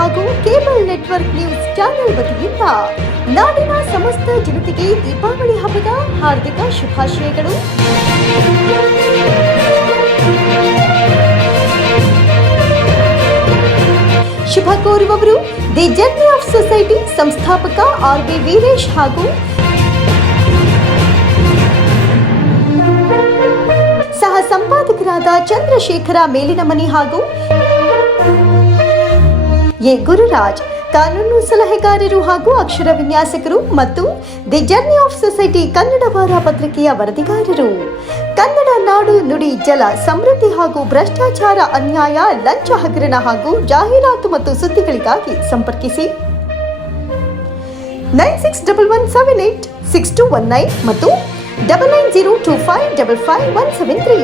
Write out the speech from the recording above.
ಹಾಗೂ cable network news channel ವತಿಯಿಂದ ನಾಡಿನ ಸಮಸ್ತ ಜನತೆಗೆ ದೀಪಾವಳಿ ಹಬ್ಬದ ಹಾರ್ದಿಕ ಶುಭಾಶಯಗಳು. ಶುಭ ಕೋರುವವರು ದಿ ಜರ್ನಿ ಆಫ್ ಸೊಸೈಟಿ ಸಂಸ್ಥಾಪಕ ಆರ್ ಬಿ ವೀರೇಶ್ ಹಾಗೂ ಸಹ ಸಂಪಾದಕರಾದ ಚಂದ್ರಶೇಖರ ಮೇಲಿನ ಮನೆ ಹಾಗೂ ಎ. ಗುರುರಾಜ್. ಕಾನೂನು ಸಲಹೆಗಾರರು ಹಾಗೂ ಅಕ್ಷರ ವಿನ್ಯಾಸಕರು ಮತ್ತು the journey of society Kannada ವಾರ ಪತ್ರಿಕೆಯ ವರದಿಗಾರರು. ಕನ್ನಡ ನಾಡು ನುಡಿ ಜಲ ಸಮೃದ್ಧಿ ಹಾಗೂ ಭ್ರಷ್ಟಾಚಾರ ಅನ್ಯಾಯ ಲಂಚ ಹಗರಣ ಹಾಗೂ ಜಾಹೀರಾತು ಮತ್ತು ಸುದ್ದಿಗಳಿಗಾಗಿ ಸಂಪರ್ಕಿಸಿ. Nine six double one seven eight six two one nine ಮತ್ತು double nine zero two five double five one seven three.